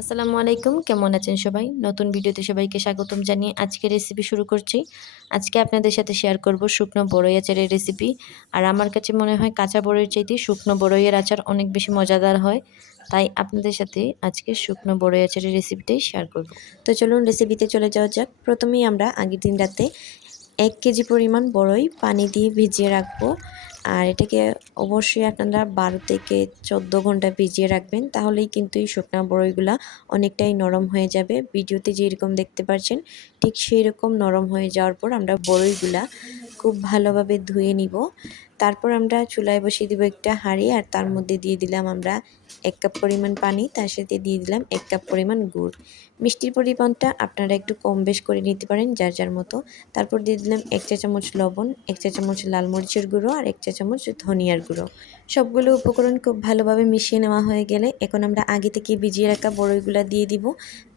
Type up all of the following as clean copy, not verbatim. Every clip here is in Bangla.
আসসালামু আলাইকুম। কেমন আছেন সবাই? নতুন ভিডিওতে সবাইকে স্বাগতম জানিয়ে আজকে রেসিপি শুরু করছি। আজকে আপনাদের সাথে শেয়ার করব শুকনো বড়ই আচারের রেসিপি। আর আমার কাছে মনে হয় কাঁচা বড়ইয়ের চাইতে শুকনো বড়ইয়ের আচার অনেক বেশি মজাদার হয়। তাই আপনাদের সাথে আজকে শুকনো বড়ই আচারের রেসিপিটাই শেয়ার করব। তো চলুন রেসিপিতে চলে যাওয়া যাক। প্রথমেই আমরা আগের দিন রাতে ১ কেজি পরিমাণ বড়ই পানি দিয়ে ভিজিয়ে রাখবো। আর এটাকে অবশ্যই আপনারা ১২ থেকে ১৪ ঘন্টা ভিজিয়ে রাখবেন। তাহলেই কিন্তু এই শুকনা বড়ইগুলা অনেকটাই নরম হয়ে যাবে। ভিডিওতে যেরকম দেখতে পাচ্ছেন ঠিক সেই রকম নরম হয়ে যাওয়ার পর আমরা বড়ইগুলা খুব ভালোভাবে ধুয়ে নিব। তারপর আমরা চুলায় বসিয়ে দিব একটা হাঁড়ি, আর তার মধ্যে দিয়ে দিলাম আমরা ১ কাপ পরিমাণ পানি, তার সাথে দিয়ে দিলাম ১ কাপ পরিমাণ গুড়। মিষ্টির পরিমাণটা আপনারা একটু কম বেশ করে নিতে পারেন যার যার মতো। তারপর দিয়ে দিলাম ১ চা চামচ লবণ, ১ চা চামচ লাল মরিচের গুঁড়ো আর ১ চা চামচ ধনিয়ার গুঁড়ো। সবগুলো উপকরণ খুব ভালোভাবে মিশিয়ে নেওয়া হয়ে গেলে এখন আমরা আগে থেকে ভিজিয়ে রাখা বড়ইগুলা দিয়ে দিব।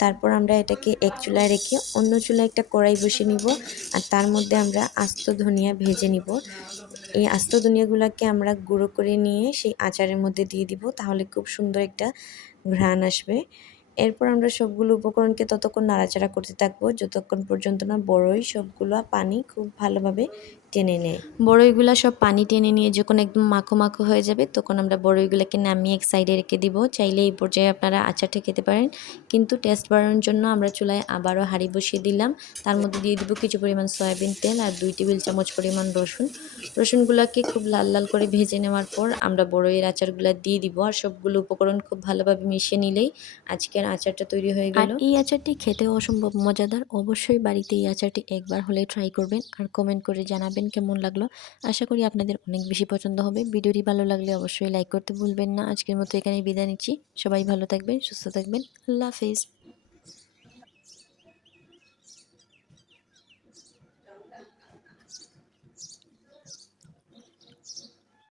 তারপর আমরা এটাকে এক চুলায় রেখে অন্য চুলায় একটা কড়াই বসিয়ে নিব, আর তার মধ্যে আমরা আস্ত ধনিয়া ভেজে নিব। এই আস্ত ধনিয়াগুলোকে আমরা গুঁড়ো করে নিয়ে সেই আচারের মধ্যে দিয়ে দিব, তাহলে খুব সুন্দর একটা ঘ্রাণ আসবে। এরপর আমরা সবগুলো উপকরণকে ততক্ষণ নাড়াচাড়া করতে থাকবো যতক্ষণ পর্যন্ত না বড়ই সবগুলো পানি খুব ভালোভাবে টেনে নেয়। বড়ইগুলা সব পানি টেনে নিয়ে যখন একদম মাখো মাখো হয়ে যাবে তখন আমরা বড়ইগুলোকে নামিয়ে এক সাইডে রেখে দিব। চাইলে এই পর্যায়ে আপনারা আচারটা খেতে পারেন, কিন্তু টেস্ট বাড়ানোর জন্য আমরা চুলায় আবারও হাঁড়ি বসিয়ে দিলাম। তার মধ্যে দিয়ে দিব কিছু পরিমাণ সয়াবিন তেল আর ২ টেবিল চামচ পরিমাণ রসুনগুলোকে খুব লাল লাল করে ভেজে নেওয়ার পর আমরা বড়ইয়ের আচারগুলো দিয়ে দিব। আর সবগুলো উপকরণ খুব ভালোভাবে মিশিয়ে নিলেই আজকের আচারটা তৈরি হয়ে গেল। আর এই আচারটি খেতে অসম্ভব মজাদার। অবশ্যই বাড়িতে এই আচারটি একবার হলে ট্রাই করবেন আর কমেন্ট করে জানাবেন কেমন লাগলো। আশা করি আপনাদের অনেক বেশি পছন্দ হবে। ভিডিওটি ভালো লাগলে অবশ্যই লাইক করতে ভুলবেন না। আজকের মতো এখানেই বিদায় নিচ্ছি। সবাই ভালো থাকবেন, সুস্থ থাকবেন। আল্লাহ হাফেজ।